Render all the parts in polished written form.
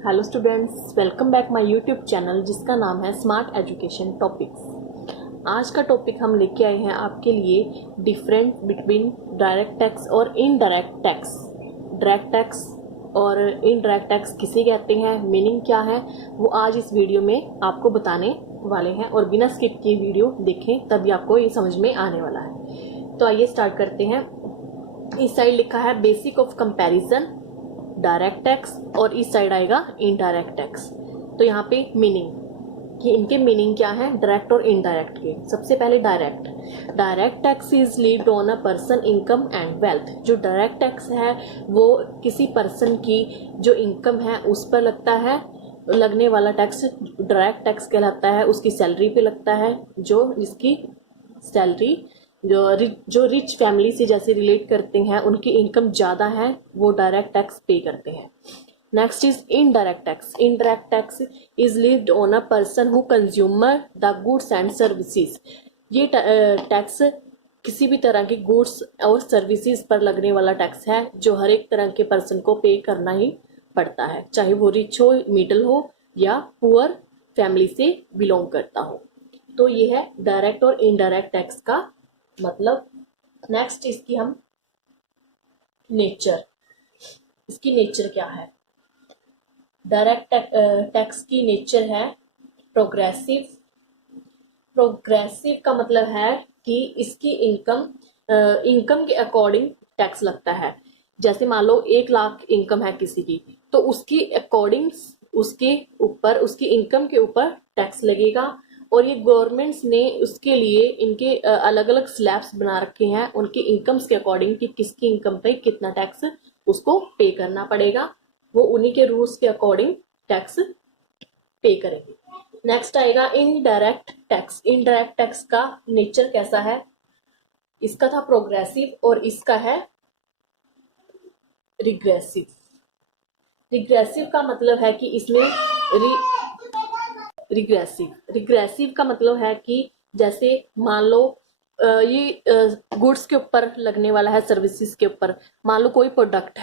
Hello students, welcome back my YouTube channel जिसका नाम है स्मार्ट एजुकेशन टॉपिक्स। आज का टॉपिक हम लेके आए हैं आपके लिए डिफरेंट बिटवीन डायरेक्ट टैक्स और इनडायरेक्ट टैक्स। डायरेक्ट टैक्स और इनडायरेक्ट टैक्स किसे कहते हैं, मीनिंग क्या है, वो आज इस वीडियो में आपको बताने वाले हैं और बिना स्किप किए वीडियो देखें तभी आपको ये समझ में आने वाला है। तो आइए स्टार्ट करते हैं। इस साइड लिखा है basic of comparison direct tax और इस साइड आएगा इनडायरेक्ट टैक्स। तो यहाँ पे मीनिंग कि इनके मीनिंग क्या है डायरेक्ट और इनडायरेक्ट के। सबसे पहले direct tax is levied on a person income and wealth. जो डायरेक्ट टैक्स है वो किसी पर्सन की जो इनकम है उस पर लगता है, लगने वाला टैक्स डायरेक्ट टैक्स कहलाता है। उसकी सैलरी पे लगता है, जो जिसकी सैलरी जो रिच फैमिली से जैसे रिलेट करते हैं, उनकी इनकम ज़्यादा है, वो डायरेक्ट टैक्स पे करते हैं। Next is indirect tax. Indirect tax is levied on a person who consumer the goods and services. ये टैक्स किसी भी तरह की गुड्स और सर्विसेज पर लगने वाला टैक्स है जो हर एक तरह के पर्सन को पे करना ही पड़ता है, चाहे वो रिच हो, मिडिल हो या पुअर फैमिली से बिलोंग करता हो। तो ये है डायरेक्ट और इनडायरेक्ट टैक्स का मतलब। नेक्स्ट इसकी हम नेचर, इसकी नेचर क्या है। डायरेक्ट टैक्स की नेचर है प्रोग्रेसिव। प्रोग्रेसिव का मतलब है कि इसकी इनकम के अकॉर्डिंग टैक्स लगता है। जैसे मान लो 1 लाख इनकम है किसी की, तो उसकी अकॉर्डिंग उसके ऊपर, उसकी इनकम के ऊपर टैक्स लगेगा। और ये गवर्नमेंट्स ने उसके लिए इनके अलग अलग स्लैब्स बना रखे हैं उनकी इनकम्स के अकॉर्डिंग कि किसकी इनकम पे कितना टैक्स उसको पे करना पड़ेगा। वो उन्हीं के रूल्स के अकॉर्डिंग टैक्स पे करेंगे। नेक्स्ट आएगा इनडायरेक्ट टैक्स। इनडायरेक्ट टैक्स का नेचर कैसा है। इसका था प्रोग्रेसिव और इसका है रिग्रेसिव। रिग्रेसिव का मतलब है कि इसमें रिग्रेसिव का मतलब है कि जैसे मान लो ये गुड्स के ऊपर लगने वाला है, सर्विसेज के ऊपर। मान लो कोई प्रोडक्ट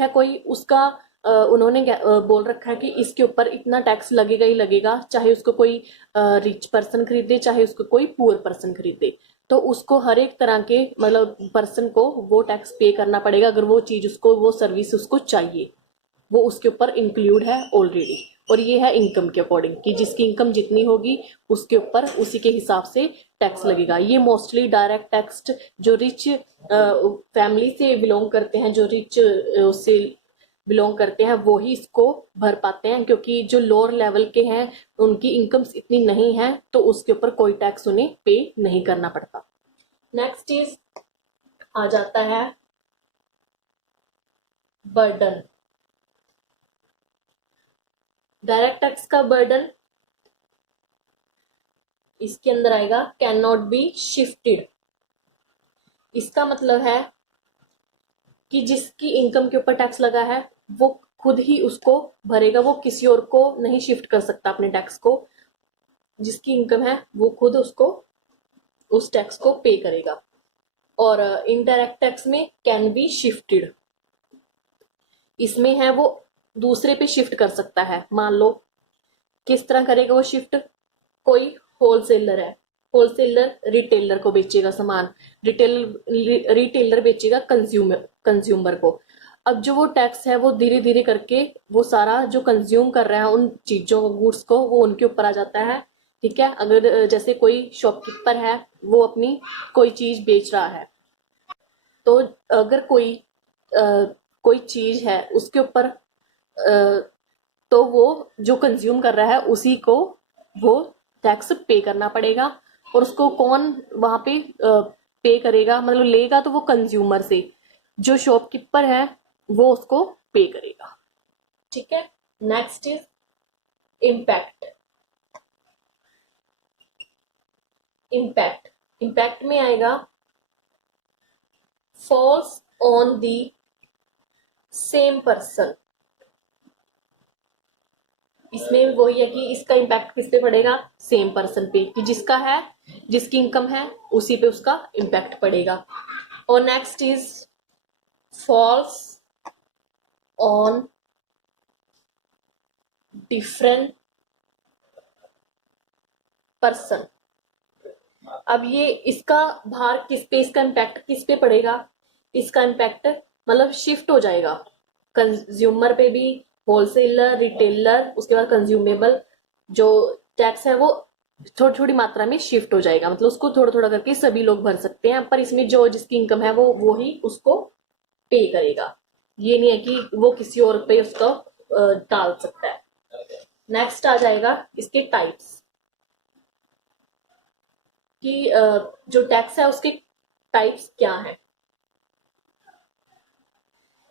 है कोई, उसका उन्होंने बोल रखा है कि इसके ऊपर इतना टैक्स लगेगा ही लगेगा, चाहे उसको कोई रिच पर्सन खरीदे चाहे उसको कोई पुअर पर्सन खरीदे। तो उसको हर एक तरह के मतलब पर्सन को वो टैक्स पे करना पड़ेगा अगर वो चीज उसको, वो सर्विस उसको चाहिए, वो उसके ऊपर इंक्लूड है ऑलरेडी। और ये है इनकम के अकॉर्डिंग कि जिसकी इनकम जितनी होगी उसके ऊपर उसी के हिसाब से टैक्स लगेगा। ये मोस्टली डायरेक्ट टैक्स जो रिच फैमिली से बिलोंग करते हैं, जो रिच उससे बिलोंग करते हैं, वो ही इसको भर पाते हैं, क्योंकि जो लोअर लेवल के हैं उनकी इनकम्स इतनी नहीं है तो उसके ऊपर कोई टैक्स उन्हें पे नहीं करना पड़ता। नेक्स्ट इज आ जाता है बर्डन। डायरेक्ट टैक्स का बर्डन इसके अंदर आएगा कैन नॉट बी शिफ्टेड। इसका मतलब है कि जिसकी इनकम के ऊपर टैक्स लगा है वो खुद ही उसको भरेगा, वो किसी और को नहीं शिफ्ट कर सकता अपने टैक्स को। जिसकी इनकम है वो खुद उसको उस टैक्स को पे करेगा। और इनडायरेक्ट टैक्स में कैन बी शिफ्टेड, इसमें है वो दूसरे पे शिफ्ट कर सकता है। मान लो किस तरह करेगा वो शिफ्ट। कोई होलसेलर है, होलसेलर रिटेलर को बेचेगा सामान, रिटेलर बेचेगा कंज्यूमर को। अब जो वो टैक्स है वो धीरे धीरे करके वो सारा जो कंज्यूम कर रहा है उन चीजों गुड्स को, वो उनके ऊपर आ जाता है। ठीक है, अगर जैसे कोई शॉपकीपर है, वो अपनी कोई चीज बेच रहा है, तो अगर कोई चीज है उसके ऊपर तो वो जो कंज्यूम कर रहा है उसी को वो टैक्स पे करना पड़ेगा। और उसको कौन वहां पे पे करेगा, मतलब लेगा तो वो कंज्यूमर से, जो शॉपकीपर है वो उसको पे करेगा। ठीक है। Next is impact. इम्पैक्ट में आएगा falls on the same person. इसमें वही है कि इसका इम्पैक्ट किस पे पड़ेगा, सेम पर्सन पे, कि जिसका है, जिसकी इनकम है उसी पे उसका इम्पैक्ट पड़ेगा। और next is falls on different person. अब ये इसका भार किस पे, इसका इम्पैक्ट किस पे पड़ेगा, इसका इम्पैक्ट मतलब शिफ्ट हो जाएगा कंज्यूमर पे भी, होलसेलर, रिटेलर, उसके बाद कंज्यूमेबल जो टैक्स है वो थोड़ी थोड़ी मात्रा में शिफ्ट हो जाएगा, मतलब उसको थोड़ा थोड़ा करके सभी लोग भर सकते हैं, पर इसमें जो जिसकी इनकम है वो ही उसको पे करेगा। ये नहीं है कि वो किसी और पे उसको डाल सकता है। नेक्स्ट आ जाएगा इसके टाइप्स कि जो टैक्स है उसके टाइप्स क्या है।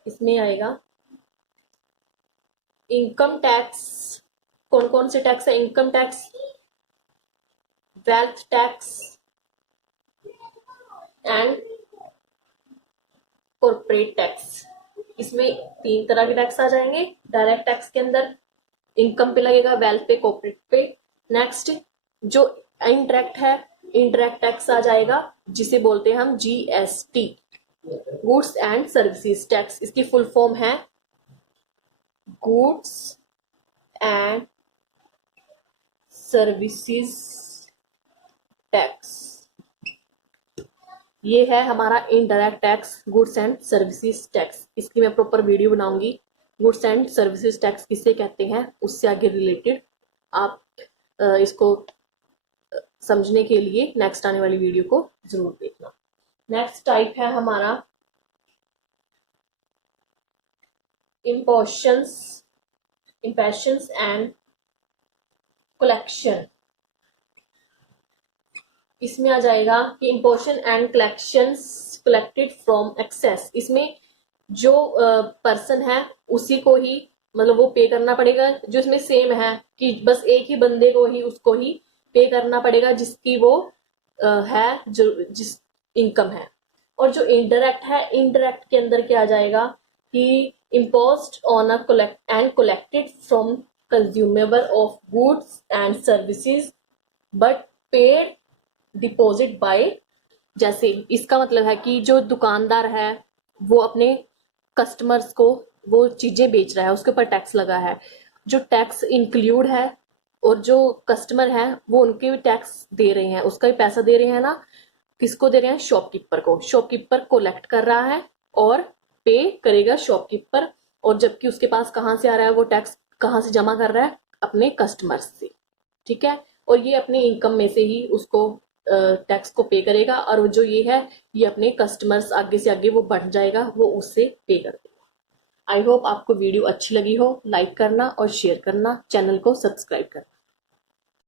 इसमें आएगा इनकम टैक्स। कौन कौन से टैक्स है? Income tax, wealth tax and corporate tax. इसमें 3 तरह के टैक्स आ जाएंगे। डायरेक्ट टैक्स के अंदर इनकम पे लगेगा, वेल्थ पे, कॉर्पोरेट पे। नेक्स्ट जो इनडायरेक्ट है, इनडायरेक्ट टैक्स आ जाएगा जिसे बोलते हैं हम GST, goods and services tax. इसकी फुल फॉर्म है गुड्स एंड सर्विसेज टैक्स। ये है हमारा indirect tax, goods and services tax. इसकी मैं प्रॉपर वीडियो बनाऊंगी, गुड्स एंड सर्विसेज टैक्स किसे कहते हैं उससे आगे रिलेटेड। आप इसको समझने के लिए नेक्स्ट आने वाली वीडियो को जरूर देखना। नेक्स्ट टाइप है हमारा इम्पोर्शंस एंड कलेक्शन। इसमें आ जाएगा कि imposition and collections collected from excess. इसमें जो पर्सन है उसी को ही मतलब वो पे करना पड़ेगा। जो इसमें सेम है कि बस एक ही बंदे को ही उसको ही पे करना पड़ेगा जिसकी वो है, जो जिस इनकम है। और जो इनडायरेक्ट है, इनडायरेक्ट के अंदर क्या आ जाएगा कि imposed on a collect and collected from consumable of goods and services but paid deposit by. जैसे इसका मतलब है कि जो दुकानदार है वो अपने कस्टमर्स को वो चीजें बेच रहा है, उसके ऊपर टैक्स लगा है, जो टैक्स इंक्लूड है, और जो कस्टमर है वो उनके भी टैक्स दे रहे हैं, उसका भी पैसा दे रहे हैं ना। किसको दे रहे हैं? शॉपकीपर को। शॉपकीपर कलेक्ट कर रहा है और पे करेगा शॉपकीपर, और जबकि उसके पास कहाँ से आ रहा है वो टैक्स, कहाँ से जमा कर रहा है? अपने कस्टमर्स से। ठीक है, और ये अपनी इनकम में से ही उसको टैक्स को पे करेगा, और जो ये है ये अपने कस्टमर्स आगे से आगे वो बढ़ जाएगा, वो उससे पे कर देगा। आई होप आपको वीडियो अच्छी लगी हो। लाइक करना और शेयर करना, चैनल को सब्सक्राइब करना।